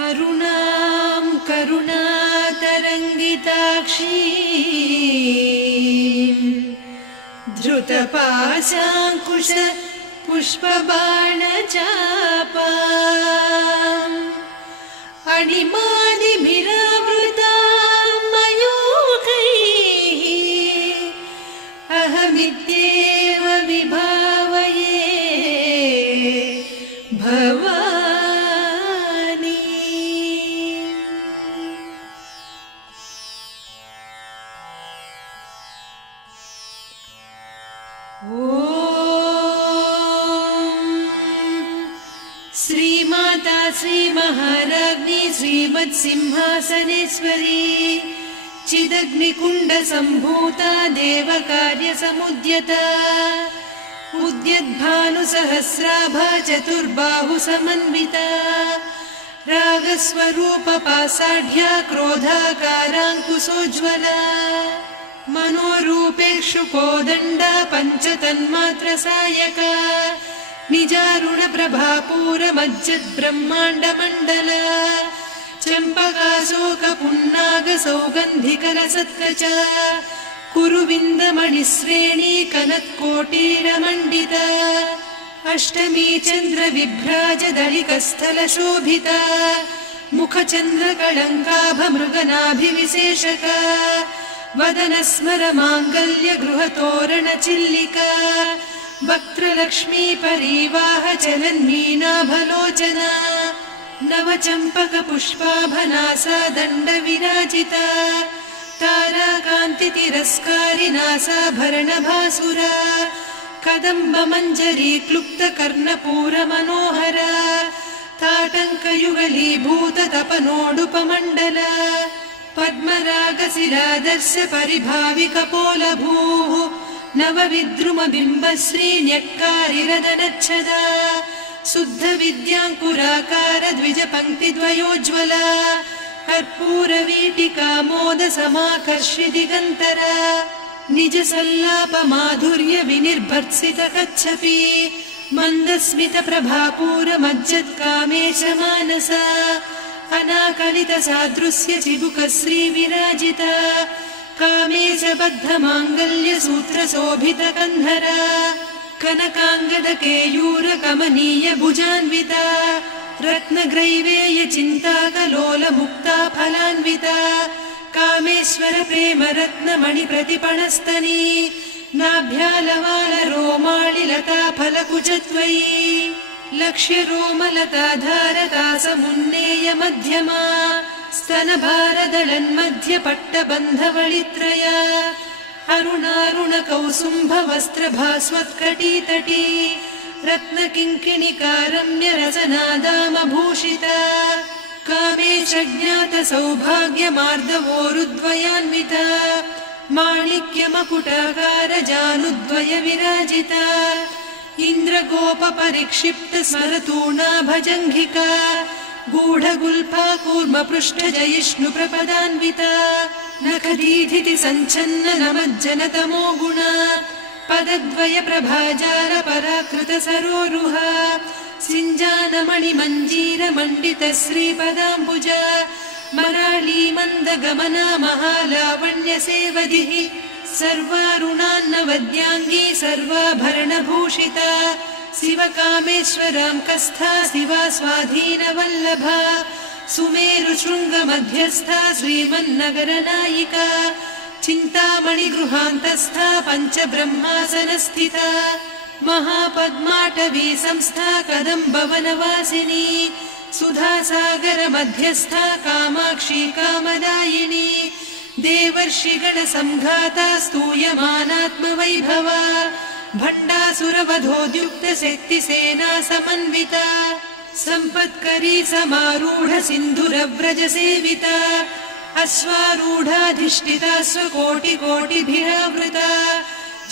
अरुणां करुणातरङ्गिताक्षीं धृतपाशाङ्कुश पुष्पबाणचापाम् अणिमादिभिरावृतां मयूखैः अहमित्येव विभावये भवानी। श्रीमाता श्रीमहाराज्ञी श्रीमत्सिंहासनेश्वरी चिदग्निकुण्डसम्भूता देवकार्यसमुद्यता उद्यद्भानुसहस्राभा चतुर्बाहुसमन्विता रागस्वरूपपासाढ्या क्रोधाकाराङ्कुशोज्ज्वला मनोरूपेषु कोदण्डा पञ्चतन्मात्रसायका निजारुणप्रभापूरमज्जद्ब्रह्माण्डमण्डला चम्पकाशोकपुन्नागसौगन्धिकलसत्कचा कुरुविन्दमणिश्रेणी कनत्कोटीरमण्डिता अष्टमी चन्द्रविभ्राजदलिकस्थलशोभिता मुखचन्द्रकळङ्काभमृगनाभिविशेषका वदनस्मरमाङ्गल्यगृहतोरणचिल्लिका वक्त्रलक्ष्मी परिवाह चलन्मीनाभलोचना नवचम्पकपुष्पाभनासा दण्डविराजिता ताराकान्तितिरस्कारिनासाभरणभासुरा कदम्बमञ्जरी क्लुप्तकर्णपूरमनोहरा ताटङ्कयुगलीभूततपनोडुपमण्डला पद्मरागशिलादर्श परिभाविकपोलभूः नवविद्रुमबिम्बश्रीन्यक्कारिरदनच्छदा शुद्धविद्याङ्कुराकार द्विजपङ्क्तिद्वयोज्ज्वला कर्पूरवीटिकामोदसमाकर्षि दिगन्तरा निजसल्लापमाधुर्यविनिर्भर्त्सितकच्छपि मन्दस्मितप्रभापूरमज्जत्कामेशमानसा अनाकलितसादृश्य चिबुकश्रीविराजिता कामेशबद्धमाङ्गल्यसूत्रशोभितकन्धरा कनकाङ्गदकेयूरकमनीयभुजान्विता रत्नग्रैवेयचिन्ताकलोलमुक्ता फलान्विता कामेश्वरप्रेमरत्नमणिप्रतिपणस्तनी नाभ्यालवालरोमाळिलता फलकुचत्वयी लक्ष्यरोमलताधारतासमुन्नेयमध्यमा स्तनभारदलन्मध्यपट्टबन्धवळित्रया अरुणारुणकौसुम्भवस्त्रभास्वत्कटीतटी रत्नकिङ्किणिकारम्यरसनादामभूषिता कामेशज्ञातसौभाग्यमार्दवोरुद्वयान्विता माणिक्यमकुटाकारजानुद्वयविराजिता इन्द्रगोपपरिक्षिप्तस्मरतूणाभजङ्घिका गूढगुल्फा कूर्मपृष्ठजयिष्णुप्रपदान्विता नखदीधिति सञ्छन्न नमज्जनतमो गुणा पदद्वयप्रभाजाल पराकृतसरोरुहा सिञ्जानमणिमञ्जीरमण्डितश्रीपदाम्बुजा मराळीमन्दगमना महालावण्यसेवधिः सर्वारुणान्नवद्याङ्गी सर्वाभरणभूषिता शिवकामेश्वरां कस्था शिवा स्वाधीनवल्लभा सुमेरुशृङ्गमध्यस्था श्रीमन्नगरनायिका चिन्तामणिगृहान्तस्था पञ्चब्रह्मासनस्थिता महापद्माटवी संस्था कदम्बवनवासिनी सुधासागरमध्यस्था कामाक्षी कामदायिनी देवर्षिगणसंघाता स्तूयमानात्मवैभवा भण्डासुरवधोद्युक्तशक्तिसेना समन्विता सम्पत्करी समारूढ सिन्धुरव्रजसेविता अश्वारूढाधिष्ठिता स्वकोटिकोटिभिरावृता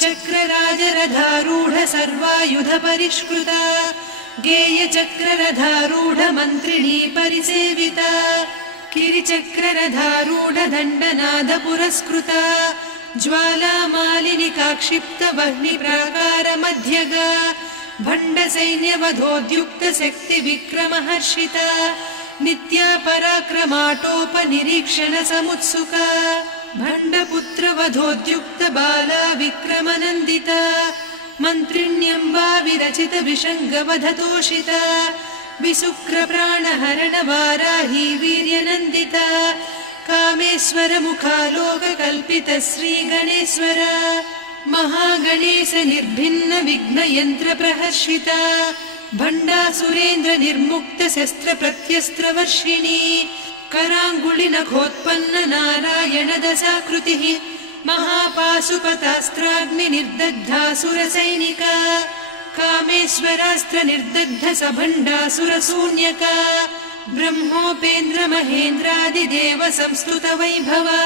चक्रराजरथारूढ सर्वायुधपरिष्कृता गेयचक्ररथारूढ मन्त्रिणी परिसेविता किरिचक्ररथारूढ दण्डनादपुरस्कृता ज्वालामालिनिकाक्षिप्तवह्निप्राकारमध्यगा भण्डसैन्यवधोद्युक्तशक्तिविक्रमहर्षिता नित्या पराक्रमाटोपनिरीक्षण समुत्सुका भण्डपुत्रवधोद्युक्त बाला विक्रमनन्दिता मन्त्रिण्यम्बा विरचित विषङ्गवधतोषिता विशुक्रप्राणहरण वाराही वीर्यनन्दिता कामेश्वर मुखालोककल्पित श्रीगणेश्वर महागणेश निर्भिन्न विघ्नयन्त्र प्रहर्षिता भण्डासुरेन्द्र निर्मुक्त शस्त्र प्रत्यस्त्रवर्षिणी कराङ्गुलिनखोत्पन्न नारायण दशाकृतिः महापाशुपतास्त्राग्नि निर्दग्धासुरसैनिका कामेश्वरास्त्र निर्दग्ध सभण्डासुरशून्यका ब्रह्मोपेन्द्र महेन्द्रादिदेव संस्तुत वैभवा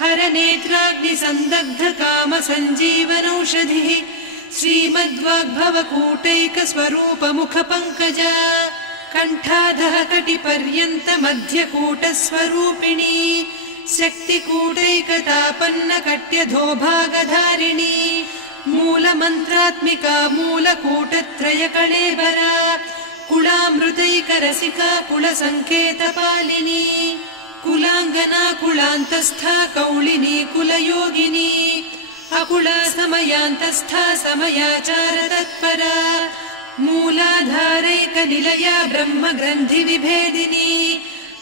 हरनेत्राग्नि संदग्ध काम सञ्जीवनौषधिः श्रीमद्वाग्भवकूटैक स्वरूप मुख पंकजा कण्ठाधः कटिपर्यन्त मध्यकूट स्वरूपिणी शक्तिकूटैकतापन्न कट्यधोभागधारिणी मूलमन्त्रात्मिका मूलकूटत्रय कळेबरा कुलामृतैकरसिका कुलसङ्केतपालिनी कुलाङ्गना कुलान्तस्था कौलिनी कुलयोगिनी अकुला समयान्तस्था समयाचार तत्परा मूलाधारैक निलया ब्रह्म ग्रन्थि विभेदिनी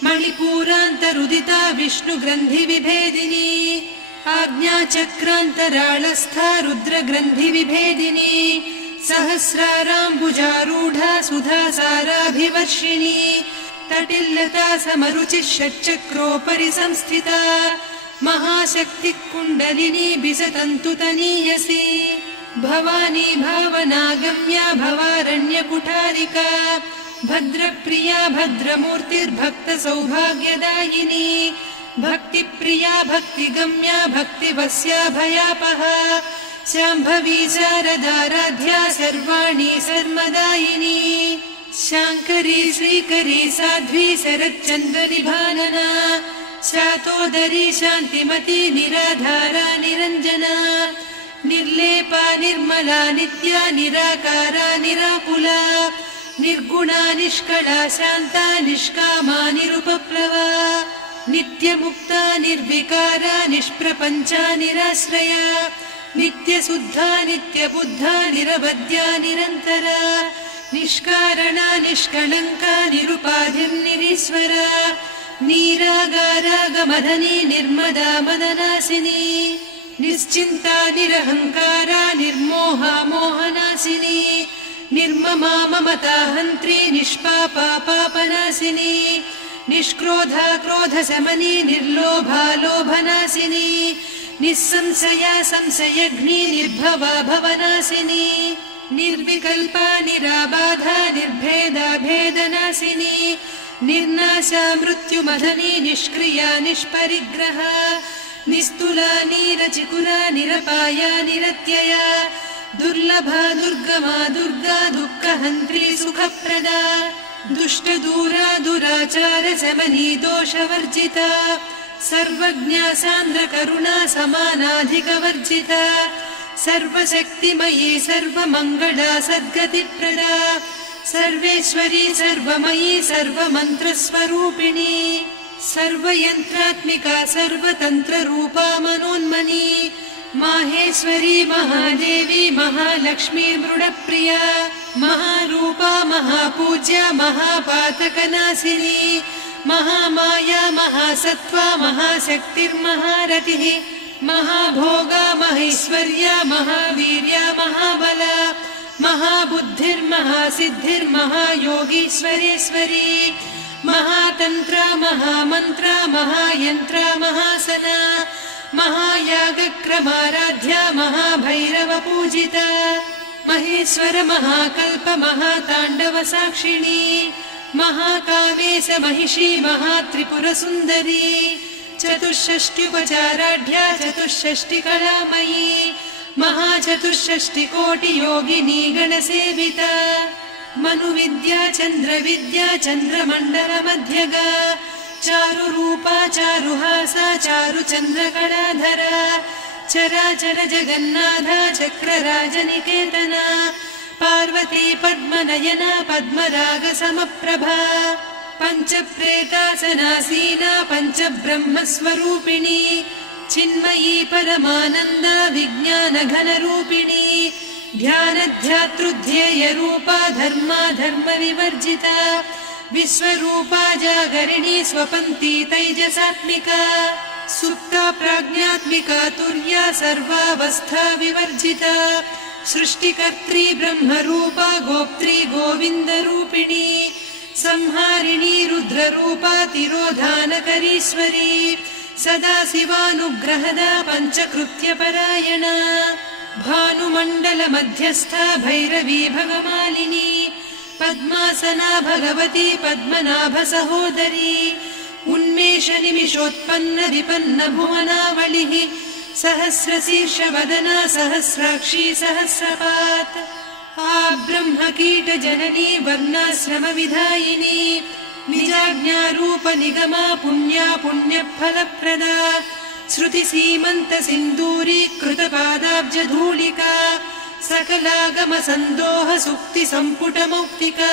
मणिपूरान्तरुदिता विष्णु ग्रन्थि विभेदिनी आज्ञाचक्रान्तराळस्था रुद्र ग्रन्थि विभेदिनी सहस्राराम्बुजारूढा सुधा साराभिवर्षिणी तटिल्लता समरुचिः षट्चक्रोपरि संस्थिता महाशक्ति कुण्डलिनी बिसतन्तुतनीयसी भवानी भावनागम्या भवारण्य कुठारिका भद्रप्रिया भद्रमूर्तिर्भक्त सौभाग्यदायिनी भक्तिप्रिया भक्तिगम्या भक्तिवस्या भयापहा शाम्भवी शारदाराध्या सर्वाणि सर्वदायिनी शाङ्करी श्रीकरी साध्वी शरच्चन्द्रनिभानना शातोदरी शान्तिमती निराधारा निरञ्जना निर्लेपा निर्मला नित्या निराकारा निराकुला निर्गुणा निष्कला शान्ता निष्कामा निरुपप्लवा नित्यमुक्ता निर्विकारा निष्प्रपञ्चा निराश्रया नित्यशुद्धा नित्यबुद्धा निरवद्या निरन्तरा निष्कारणा निष्कलङ्का निरुपाधिर्निरीश्वरा नीरागारागमदनी निर्मदा मदनासिनी निश्चिन्ता निरहङ्कारा निर्मोहा मोहनासिनी निर्ममा ममता हन्त्री निष्पापा पापनासिनी निष्क्रोधा क्रोधशमनी निर्लोभा लोभनासिनी निस्संशया संशयघ्नी निर्भवा भवनासिनी निर्विकल्पा निराबाधा निर्भेदा भेदनासिनी निर्नाशा मृत्युमदनी निष्क्रिया निष्परिग्रहा निस्तुला नीरचिकुला निरपाया निरत्यया दुर्लभा दुर्गमा दुर्गा दुःखहन्त्री सुखप्रदा दुष्टदूरा दुराचार शमनी दोषवर्जिता सर्वज्ञा सान्द्र करुणा समानाधिकवर्जिता सर्वशक्तिमयी सर्वमङ्गला सद्गतिप्रदा सर्वेश्वरी सर्वमयी सर्वमन्त्रस्वरूपिणी सर्वयन्त्रात्मिका सर्वतन्त्ररूपा मनोन्मनी माहेश्वरी महादेवी महालक्ष्मी मृडप्रिया महारूपा महापूज्या महापातकनाशिनी महामाया महासत्त्वा महाशक्तिर्महारतिः महाभोगा महेश्वर्या महावीर्या महाबला महाबुद्धिर्महासिद्धिर्महायोगीश्वरेश्वरी महातन्त्रा महामन्त्रा महायन्त्रा महासना महायागक्रमाराध्या महाभैरवपूजिता महेश्वर महाकल्प महाताण्डव साक्षिणी महाकामेश महिषी महात्रिपुरसुन्दरी चतुष्षष्ट्युपचाराढ्या चतुष्षष्टिकलामयी महाचतुष्षष्टिकोटियोगिनी गणसेविता मनुविद्या चन्द्रविद्या चन्द्रमण्डलमध्यगा चारुरूपा चारुहासा चारुचन्द्रकलाधरा चराचर जगन्नाथा चक्रराजनिकेतना पार्वती पद्मनयना पद्मरागसमप्रभा पञ्चप्रेतासनासीना पञ्चब्रह्मस्वरूपिणी चिन्मयी परमानन्दा विज्ञानघनरूपिणी ध्यानध्यातृध्येयरूपा धर्माधर्मविवर्जिता विश्वरूपा जागरिणी स्वपन्ती तैजसात्मिका सुप्ता प्राज्ञात्मिका तुर्या सर्वावस्था विवर्जिता सृष्टिकर्त्री ब्रह्मरूपा गोप्त्री गोविन्दरूपिणी संहारिणी रुद्ररूपा तिरोधानकरीश्वरी सदा शिवानुग्रहदा पञ्चकृत्यपरायणा भानुमण्डलमध्यस्था भैरवी भगमालिनी पद्मासना भगवती पद्मनाभसहोदरी उन्मेषनिमिषोत्पन्न विपन्न भुवनावलिः सहस्रशीर्षवदना सहस्राक्षी सहस्रपात् ब्रह्मकीटजननी वर्णाश्रमविधायिनी निजाज्ञारूपनिगमा पुण्या पुण्यफलप्रदा श्रुतिसीमन्तसिन्दूरीकृतपादाब्जधूलिका सकलागमसन्दोह सुक्तिसम्पुटमौक्तिका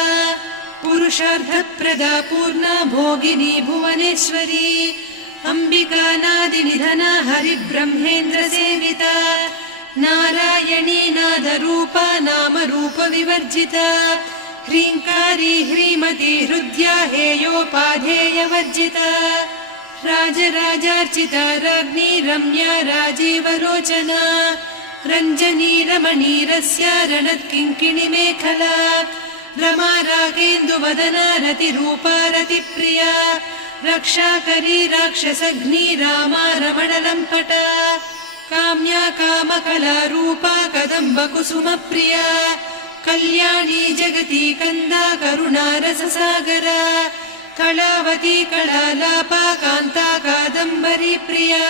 पुरुषार्थप्रदा पूर्णा भोगिनी भुवनेश्वरी अम्बिकानादिनिधना हरिब्रह्मेन्द्रसेविता नारायणी नादरूपा नामरूपविवर्जिता ह्रीङ्कारी ह्रीमती हृद्या हेयोपाधेयवर्जिता राजराजार्चिता राज्ञी रम्या राजीवलोचना रञ्जनी रमणीरस्या रणत्किङ्किणिमेखला रमा रागेन्दुवदना रतिरूपा रतिप्रिया रक्षाकरी राक्षसघ्नी रामा रमणलम्पटा काम्या कामकलारूपा कदम्बकुसुमप्रिया कल्याणी जगती कन्दा करुणारससागरा कलावती कलालापा कान्ता कादम्बरी प्रिया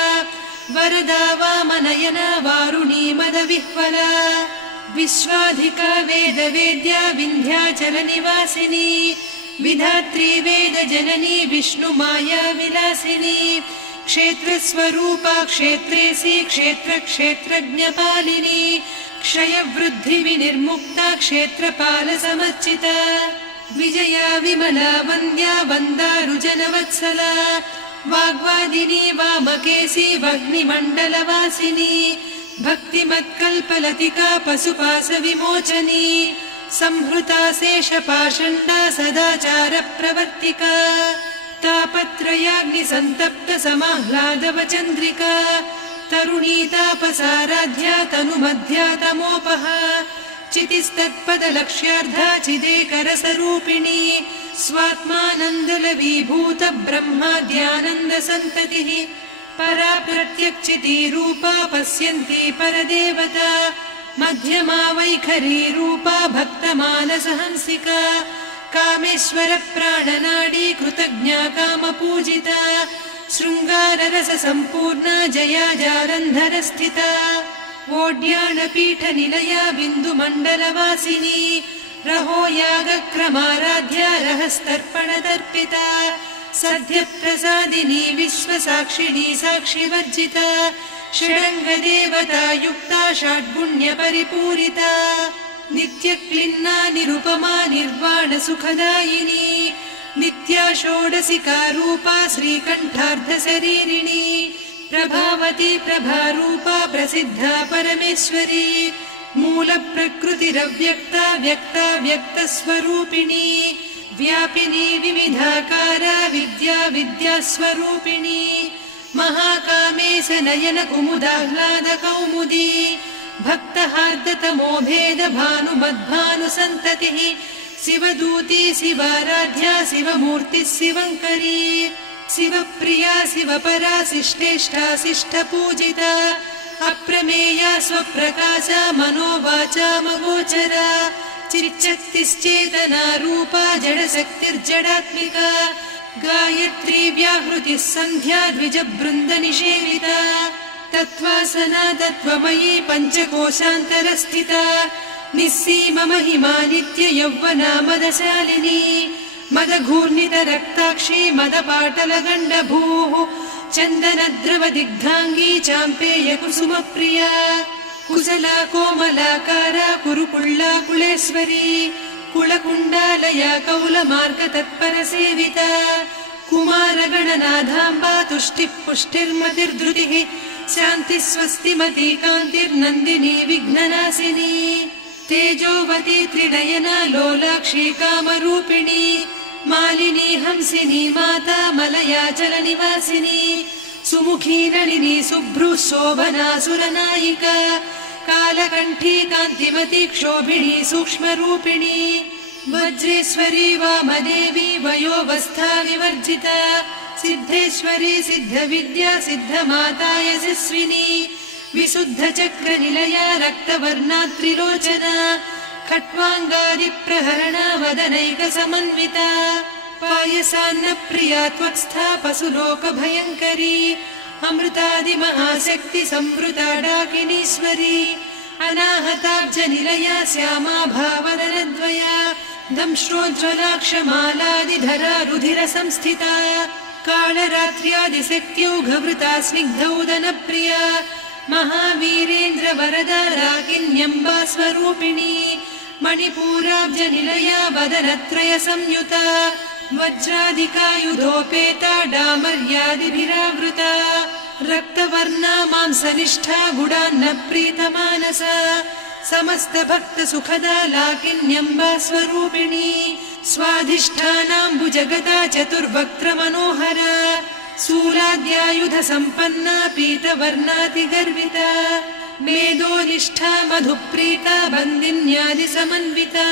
वरदा वामनयना वारुणी मदविह्वला विश्वाधिका वेदवेद्या विन्ध्याचलनिवासिनी विधात्री वेदजननी विष्णुमाया विलासिनी क्षेत्रस्वरूपा क्षेत्रेसी क्षेत्रक्षेत्रज्ञपालिनी क्षयवृद्धिविनिर्मुक्ता क्षेत्रपालसमर्चिता विजया विमला वन्द्या वन्दारुजनवत्सला वाग्वादिनी वामकेशी वह्निमण्डलवासिनी भक्तिमत्कल्पलतिका पशुपाशविमोचनी संहृता शेषपाषण्डा सदाचारप्रवर्तिका तापत्रयाग्निसन्तप्त समाह्लादवचन्द्रिका तरुणी तापसाराध्या तनुमध्या तमोपहा चितिस्तत्पदलक्ष्यार्धा चिदेकरसरूपिणी स्वात्मानन्दलवीभूत ब्रह्माद्यानन्दसन्ततिः परा प्रत्यक्षितीरूपा पश्यन्ती परदेवता मध्यमा वैखरी रूपा भक्तमानसहंसिका कामेश्वर प्राणनाडी कृतज्ञा कामपूजिता शृङ्गाररससम्पूर्णा जया जालन्धरस्थिता ओड्याणपीठनिलया बिन्दुमण्डलवासिनी रहो यागक्रमाराध्या रहस्तर्पणदर्पिता सद्यप्रसादिनी विश्वसाक्षिणी साक्षिवर्जिता षडङ्गदेवता युक्ता षड्गुण्यपरिपूरिता नित्यक्लिन्ना निरुपमा निर्वाणसुखदायिनी नित्या षोडशिका रूपा श्रीकण्ठार्धशरीरिणी प्रभावती प्रभारूपा प्रसिद्धा परमेश्वरी मूलप्रकृतिरव्यक्ता व्यक्ता व्यक्तस्वरूपिणी व्यापिनी विविधाकारा विद्या विद्यास्वरूपिणी महाकामेश नयन कुमुदाह्लाद कौमुदी भक्तहार्दतमोभेद भानुमद्भानुसन्ततिः शिवदूती शिवाराध्या शिवमूर्तिः शिवङ्करी शिवप्रिया शिवपरा शिष्टेष्टा शिष्टपूजिता अप्रमेया स्वप्रकाशा मनोवाचामगोचरा चिच्चक्तिश्चेतना रूपा जडशक्तिर्जडात्मिका गायत्री व्याहृतिः सन्ध्या द्विजबृन्दनिषेविता तत्त्वासना तत्त्वमयी पञ्चकोशान्तरस्थिता निस्सीममहिमा नित्य यौवना मदशालिनी मदघूर्णितरक्ताक्षी मदपाटलगण्डभूः चन्दनद्रवदिग्धाङ्गी चाम्पेयकुसुमप्रिया कुशला कोमलाकारा कुरुकुळ्ळा कुलेश्वरी कुलकुण्डालया कौलमार्गतत्परसेविता कुमारगणनाथाम्बा तुष्टिः पुष्टिर्मतिर्धृतिः शान्तिः स्वस्तिमती कान्तिर्नन्दिनी विघ्ननाशिनी तेजोवती त्रिनयना लोलाक्षी कामरूपिणी मालिनी हंसिनी माता मलया चलनिवासिनी सुमुखी नलिनी शुभ्रुः शोभना सुरनायिका कालकण्ठी कान्तिमती क्षोभिणी सूक्ष्मरूपिणी वज्रेश्वरी वामदेवी वयोवस्था विवर्जिता सिद्धेश्वरी सिद्धविद्या सिद्धमाता यशस्विनी विशुद्धचक्रनिलया रक्तवर्णा त्रिलोचना खट्वाङ्गादिप्रहरणा वदनैकसमन्विता पायसान्नप्रिया त्वक्स्था पशुलोकभयङ्करी अमृतादिमहाशक्ति संवृता डाकिनीश्वरी अनाहताब्जनिलया श्यामा भावदनद्वया दंश्रोज्ज्वलाक्षमालादिधरा रुधिरसंस्थिता कालरात्र्यादिशक्त्यौघवृता स्निग्धौदनप्रिया महावीरेन्द्रवरदा राकिन्यम्बा स्वरूपिणी मणिपूराब्जनिलया वदनत्रयसंयुता वज्रादिकायुधोपेता डामर्यादिभिरावृता रक्तवर्णा मांसनिष्ठा गुडान्नप्रीतमानसा समस्तभक्तसुखदा लाकिन्यम्बा स्वरूपिणी स्वाधिष्ठानाम्बुजगता चतुर्वक्त्रमनोहरा शूलाद्यायुधसम्पन्ना पीतवर्णातिगर्विता मेदोनिष्ठा मधुप्रीता बन्दिन्यादिसमन्विता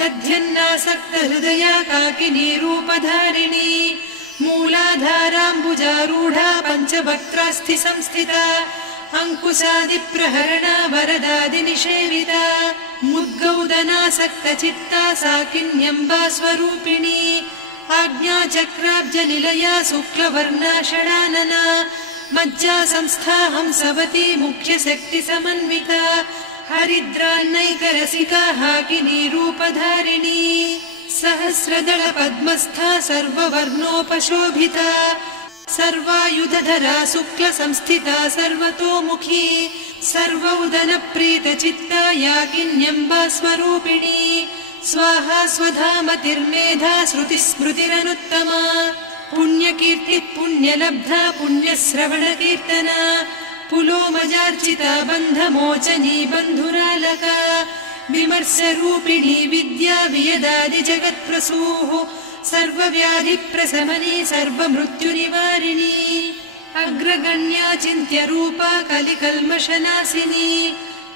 दध्यन्नासक्तहृदया काकिनी रूपधारिणी मूलाधाराम्बुजारूढा पञ्चवक्त्रास्थि संस्थिता अङ्कुशादिप्रहरणा वरदादिनिषेविता मुद्गौदनासक्तचित्ता साकिन्यम्बा स्वरूपिणी आज्ञाचक्राब्जनिलया शुक्लवर्णा षडानना मज्जा संस्था हंसवती मुख्यशक्तिसमन्विता हरिद्रान्नैकरसिका हाकिनी रूपधारिणी सहस्रदल पद्मस्था सर्ववर्णोपशोभिता सर्वायुधधरा शुक्लसंस्थिता सर्वतोमुखी सर्वौदनप्रीतचित्ता याकिन्यम्बा स्वरूपिणी स्वाहा स्वधामतिर्मेधा श्रुतिस्मृतिरनुत्तमा पुण्यकीर्तिः पुण्यलब्धा पुण्यश्रवणकीर्तना पुलोमजार्चिता बन्धमोचनी बन्धुरालका विमर्शरूपिणी विद्या वियदादिजगत्प्रसूः सर्वव्याधिप्रशमनी सर्वमृत्युनिवारिणी अग्रगण्या चिन्त्यरूपा कलिकल्मषनाशिनी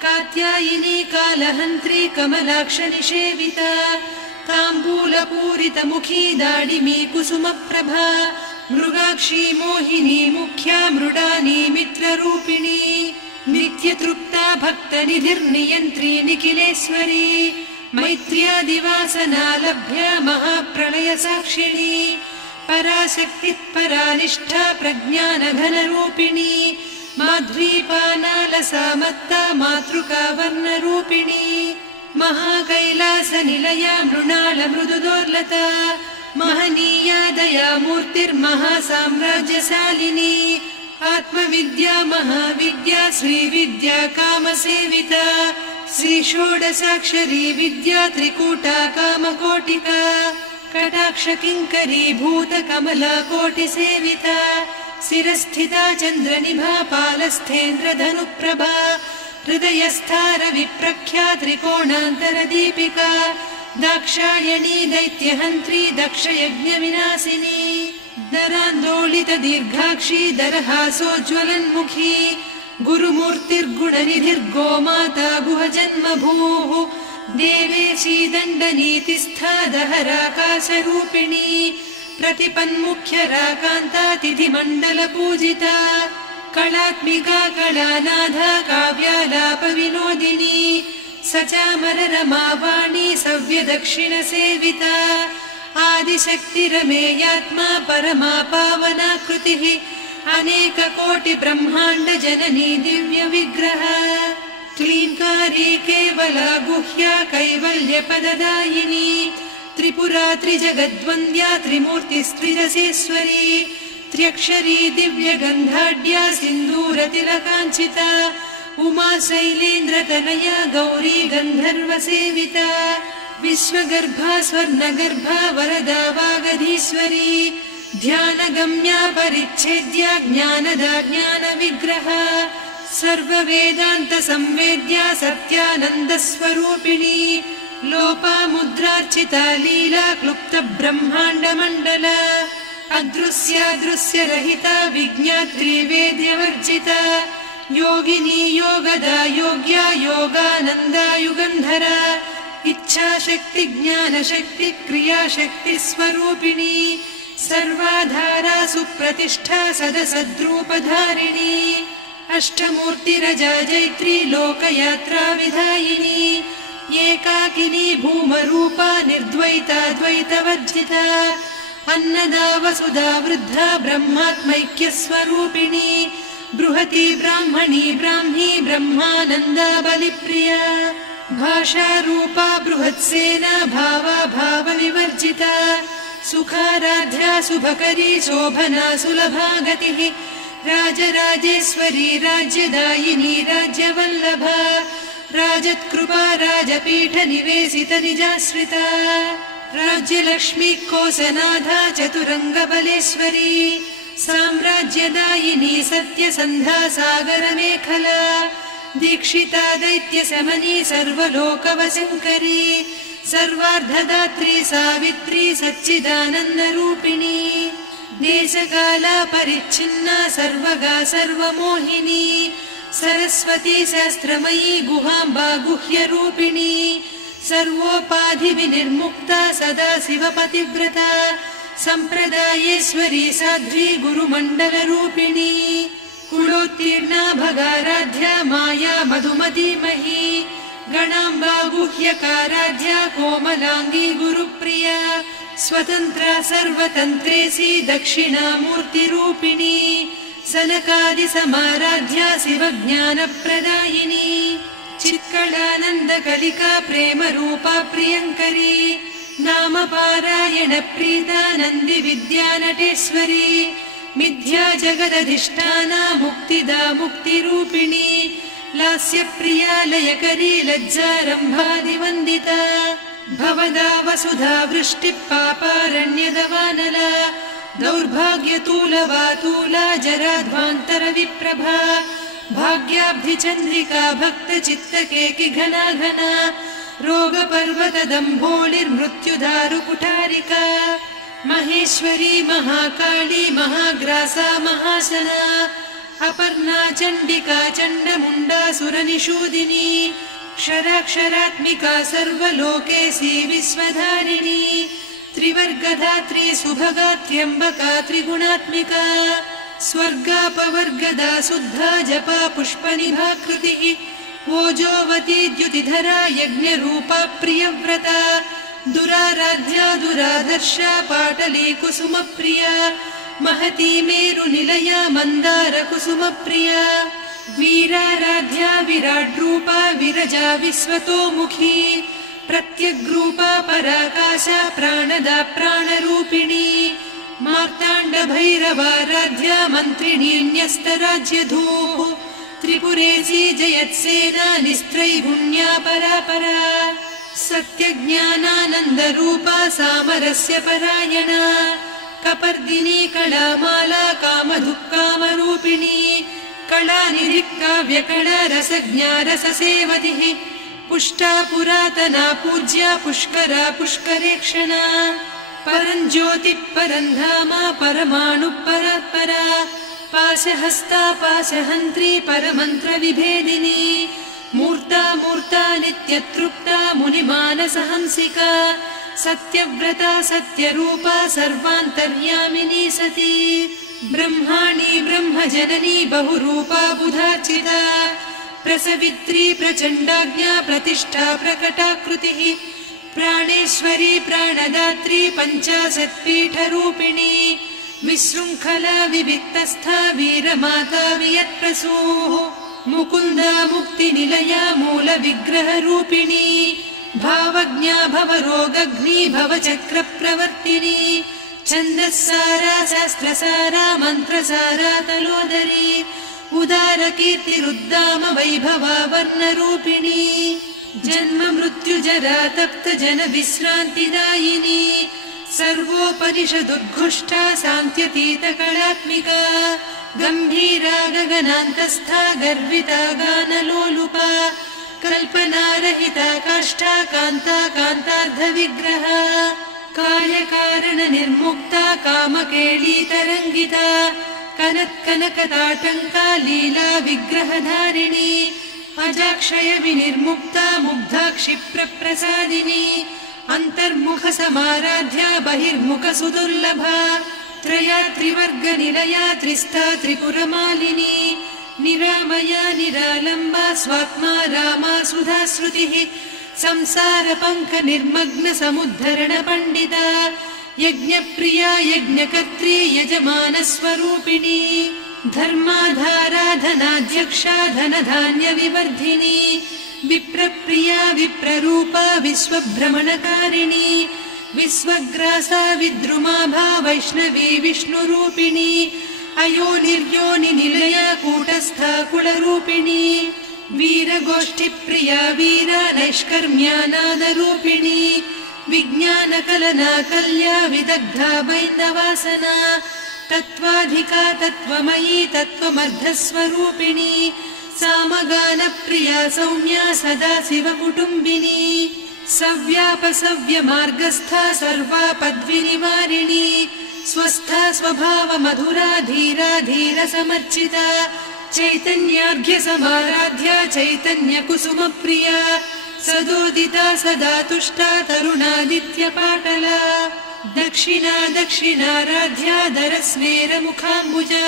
कात्यायिनी कालहन्त्री कमलाक्षनिषेविता ताम्बूलपूरितमुखी दाडिमी कुसुमप्रभा मृगाक्षी मोहिनी मुख्या मृडानी मित्ररूपिणी नित्यतृप्ता भक्तनिधिर्नियन्त्री निखिलेश्वरी मैत्र्यादिवासना लभ्या महाप्रलयसाक्षिणी पराशक्तिः परानिष्ठा प्रज्ञानघनरूपिणी माध्वीपानालसा मत्ता मातृका वर्णरूपिणी महाकैलासनिलया मृणालमृदुदोर्लता महनीया दया मूर्तिर्महासाम्राज्यशालिनी आत्मविद्या महाविद्या श्रीविद्या कामसेविता श्रीषोडशाक्षरी विद्या त्रिकूटा कामकोटिका कटाक्षकिङ्करी भूतकमला कोटिसेविता शिरस्थिता चन्द्रनिभा पालस्थेन्द्रधनुप्रभा हृदयस्था रविप्रख्या त्रिकोणान्तरदीपिका दाक्षायणी दैत्यहन्त्री दक्षयज्ञविनाशिनी दरान्दोलितदीर्घाक्षी दरहासोज्ज्वलन्मुखी गुरुमूर्तिर्गुणनिधिर्गोमाता गुहजन्मभूः देवेशी दण्डनीतिस्था दहराकाशरूपिणी प्रतिपन्मुख्यराकान्ता तिथिमण्डलपूजिता कलात्मिका कलानाधा काव्यालापविनोदिनी सचामररमावाणी सव्यदक्षिणसेविता आदिशक्तिरमेयात्मा परमा पावनाकृतिः अनेककोटिब्रह्माण्डजननी दिव्यविग्रह क्लीङ्कारी केवला गुह्या कैवल्यपददायिनी त्रिपुरा त्रिजगद्वन्द्या त्रिमूर्तिस्त्रिदशेश्वरी त्र्यक्षरी दिव्यगन्धाढ्या सिन्दूरतिलकाञ्चिता उमा शैलेन्द्रतनया गौरी गन्धर्वसेविता विश्वगर्भा स्वर्णगर्भा वरदा वागधीश्वरी ध्यानगम्या परिच्छेद्या ज्ञानदा ज्ञानविग्रहा सर्ववेदान्त संवेद्या सत्यानन्दस्वरूपिणी लोपामुद्रार्चिता लीला क्लुप्त ब्रह्माण्डमण्डला अदृश्यादृश्यरहिता विज्ञात्री वेद्यवर्जिता योगिनी योगदा योग्या योगानन्दा युगन्धरा इच्छाशक्ति ज्ञानशक्ति क्रियाशक्ति स्वरूपिणी सर्वाधारा सुप्रतिष्ठा सदसद्रूपधारिणी अष्टमूर्तिरजा जैत्री लोकयात्रा विधायिनी एकाकिनी भूमरूपा निर्द्वैता द्वैतवर्जिता अन्नदा वसुधा वृद्धा ब्रह्मात्मैक्यस्वरूपिणी बृहती ब्राह्मणी ब्राह्मी ब्रह्मानन्दा बलिप्रिया भाषारूपा बृहत्सेना भावा भावविवर्जिता सुखाराध्या शुभकरी शोभना सुलभा गतिः राजराजेश्वरी राज्यदायिनी राज्यवल्लभा राजत्कृपा राजपीठ निवेशित निजाश्रिता राज्यलक्ष्मी कोसनाधा चतुरङ्गबलेश्वरी साम्राज्यदायिनी सत्यसन्धा सागरमेखला दीक्षिता दैत्यशमनी सर्वलोकवशङ्करी सर्वार्धदात्री सावित्री सच्चिदानन्दरूपिणी देशकाला परिच्छिन्ना सर्वगा सर्वमोहिनी सरस्वती शास्त्रमयी गुहाम्बा गुह्यरूपिणी सर्वोपाधिविनिर्मुक्ता सदा शिवपतिव्रता सम्प्रदायेश्वरी साध्वी गुरुमण्डलरूपिणी कुलोत्तीर्णा भगाराध्या माया मधुमती मही गणाम्बा गुह्यकाराध्या कोमलांगी गुरुप्रिया स्वतन्त्रा सर्वतन्त्रेसी दक्षिणामूर्तिरूपिणी सनकादिसमाराध्या शिवज्ञानप्रदायिनी चित्कलानन्दकलिका प्रेमरूपा प्रियङ्करी नामपारायण प्रीता नन्दिविद्या नटेश्वरी मिथ्या जगदधिष्ठाना मुक्तिदा मुक्तिरूपिणी लास्यप्रिया लयकरी लज्जारम्भादिवन्दिता भवदा वसुधा वृष्टिः पापारण्यदवानला दौर्भाग्यतूलवातूला जराध्वान्तरविप्रभा भाग्याब्धिचन्द्रिका भक्तचित्तकेकि घना घना रोगपर्वतदम्भोलिर्मृत्युदारुकुठारिका महेश्वरी महाकाली महाग्रासा महाशना अपर्णा चण्डिका चण्डमुण्डा सुरनिषूदिनी क्षराक्षरात्मिका सर्वलोकेशी विश्वधारिणी त्रिवर्गधात्री सुभगा त्र्यम्बका त्रिगुणात्मिका स्वर्गापवर्गदा शुद्धा जपा पुष्पनिभाकृतिः ओजोवती द्युतिधरा यज्ञरूपा प्रियव्रता दुराराध्या दुरादर्शा पाटली कुसुमप्रिया महती मेरुनिलया मन्दार कुसुमप्रिया वीराराध्या विराड्रूपा विरजा विश्वतोमुखी प्रत्यग्रूपा पराकाशा प्राणदा प्राणरूपिणी मार्ताण्ड भैरवाराध्या मन्त्रिणी न्यस्तराज्यधूः त्रिपुरेशी जयत्सेना निस्त्रैगुण्या परापरा सत्यज्ञानानन्दरूपा सामरस्य परायणा कपर्दिनी कलामाला कामधुक्कामरूपिणी कलानिधिकाव्यकला रसज्ञा रससेवतिः पुष्टा पुरातना पूज्या पुष्करा पुष्करेक्षणा परञ्ज्योतिः परन्धामा परमाणुः परात्परा पाशहस्ता पाशहन्त्री परमन्त्रविभेदिनी मूर्ता मूर्ता नित्यतृप्ता मुनिमानसहंसिका सत्यव्रता सत्यरूपा सर्वान्तर्यामिनी सती ब्रह्माणी ब्रह्मजननी बहुरूपा बुधार्चिता प्रसवित्री प्रचण्डाज्ञा प्रतिष्ठा प्रकटाकृतिः प्राणेश्वरी प्राणदात्री पञ्चाशत्पीठरूपिणी विशृङ्खला विविक्तस्था वीरमाता वियत्प्रसूः मुकुन्दा मुक्तिनिलया मूलविग्रहरूपिणी भावज्ञा भवरोगग्नी भवचक्रप्रवर्तिनी छन्दस्सारा शास्त्रसारा मन्त्रसारा तलोदरी उदारकीर्तिरुद्दाम वैभवा वर्णरूपिणी जन्म मृत्युजरा तप्त जन विश्रान्तिदायिनी सर्वोपनिषदुद्घुष्टा सान्त्यतीत कलात्मिका गम्भीरा गगनान्तस्था गर्विता गानलोलुपा कल्पनारहिता काष्ठा कान्ता कान्तार्धविग्रहा कायकारण निर्मुक्ता कामकेळीतरङ्गिता कनत्कनकताटङ्का लीला विग्रहधारिणी अजाक्षय विनिर्मुक्ता मुग्धा क्षिप्रप्रसादिनी अन्तर्मुख समाराध्या बहिर्मुख सुदुर्लभा त्रया त्रिवर्गनिलया त्रिस्था त्रिपुरमालिनी निरामया निरालम्बा स्वात्मा रामा सुधा श्रुतिः संसार पङ्क निर्मग्न समुद्धरण पण्डिता यज्ञप्रिया यज्ञकर्त्री यजमान स्वरूपिणी धर्माधारा धनाध्यक्षा धनधान्य विवर्धिनी विप्रप्रिया विप्ररूपा विश्वभ्रमणकारिणी विश्वग्रासा विद्रुमाभा वैष्णवी विष्णुरूपिणी अयोनिर्योनि निलया कूटस्था कुलरूपिणी वीरगोष्ठिप्रिया वीरा नैष्कर्म्यानादरूपिणी विज्ञानकलना कल्या विदग्धा बैन्दवासना तत्त्वाधिका तत्त्वमयी तत्त्वमर्धस्वरूपिणी सामगानप्रिया सौम्या सदा शिवकुटुम्बिनी सव्यापसव्यमार्गस्था सर्वा पद्विनिवारिणी स्वस्था स्वभाव मधुरा धीरा धीर समर्चिता चैतन्यार्घ्य समाराध्या चैतन्य कुसुम प्रिया सदोदिता सदा तुष्टा तरुणादित्य पाटला दक्षिणा दक्षिणाराध्या दरस्मेर मुखाम्बुजा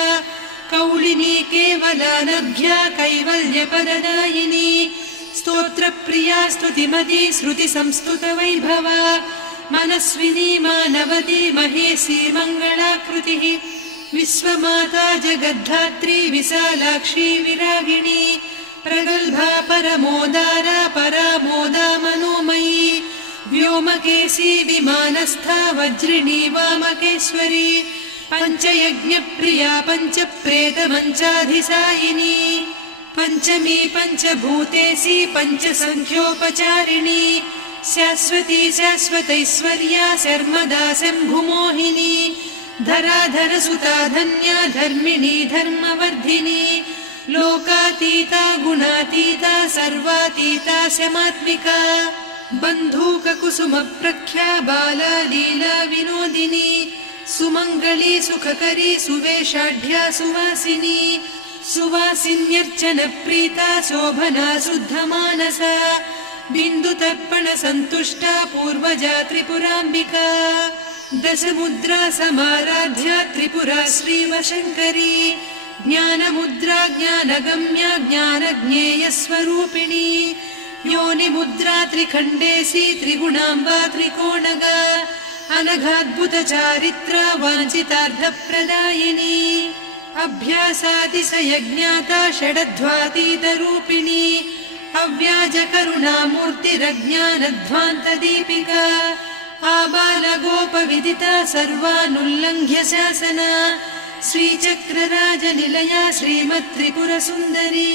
कौलिनी केवलानभ्या कैवल्यपददायिनी स्तोत्रप्रिया स्तुतिमती श्रुति संस्तुत वैभवा मनस्विनी मानवती महेशी मङ्गलाकृतिः विश्वमाता जगद्धात्री विशालाक्षी विरागिणी प्रगल्भा परमोदारा परामोदा मनोमयी व्योमकेशी विमानस्था वज्रिणी वामकेश्वरी पञ्चयज्ञप्रिया पञ्चप्रेतमञ्चाधिसायिनी पञ्चमी पञ्चभूतेशी पञ्चसङ्ख्योपचारिणी शाश्वती शाश्वतैश्वर्या शर्मदा शम्भुमोहिनी धराधरसुता धन्या धर्मिणी धर्मवर्धिनी लोकातीता गुणातीता सर्वातीता शमात्मिका बन्धूककुसुमप्रख्या बाला लीला विनोदिनी सुमङ्गली सुखकरी सुवेशाढ्या सुवासिनी सुवासिन्यर्चनप्रीता शोभना शुद्धमानसा बिन्दुतर्पण सन्तुष्टा पूर्वजा त्रिपुराम्बिका दशमुद्रा समाराध्या त्रिपुरा श्रीवशङ्करी ज्ञानमुद्रा ज्ञानगम्या ज्ञानज्ञेयस्वरूपिणी योनिमुद्रा त्रिखण्डेशी त्रिगुणाम्बा त्रिकोणगा अनघाद्भुतचारित्रा वाञ्छितार्थप्रदायिनी अभ्यासातिशयज्ञाता षडध्वातीतरूपिणी अव्याजकरुणामूर्तिरज्ञानध्वान्तदीपिका आबालगोपविदिता सर्वानुल्लङ्घ्य शासना श्रीचक्रराजनिलया श्रीमत्त्रिपुरसुन्दरी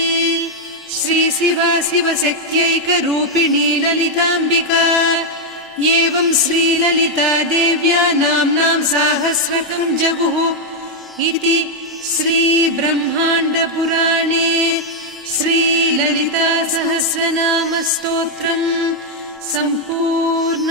श्रीशिवा शिवशक्त्यैकरूपिणी ललिताम्बिका एवं श्रीललिता देव्या नाम्नां साहस्रकं जगुः इति श्रीब्रह्माण्डपुराणे श्रीललिता सहस्रनामस्तोत्रम् सम्पूर्ण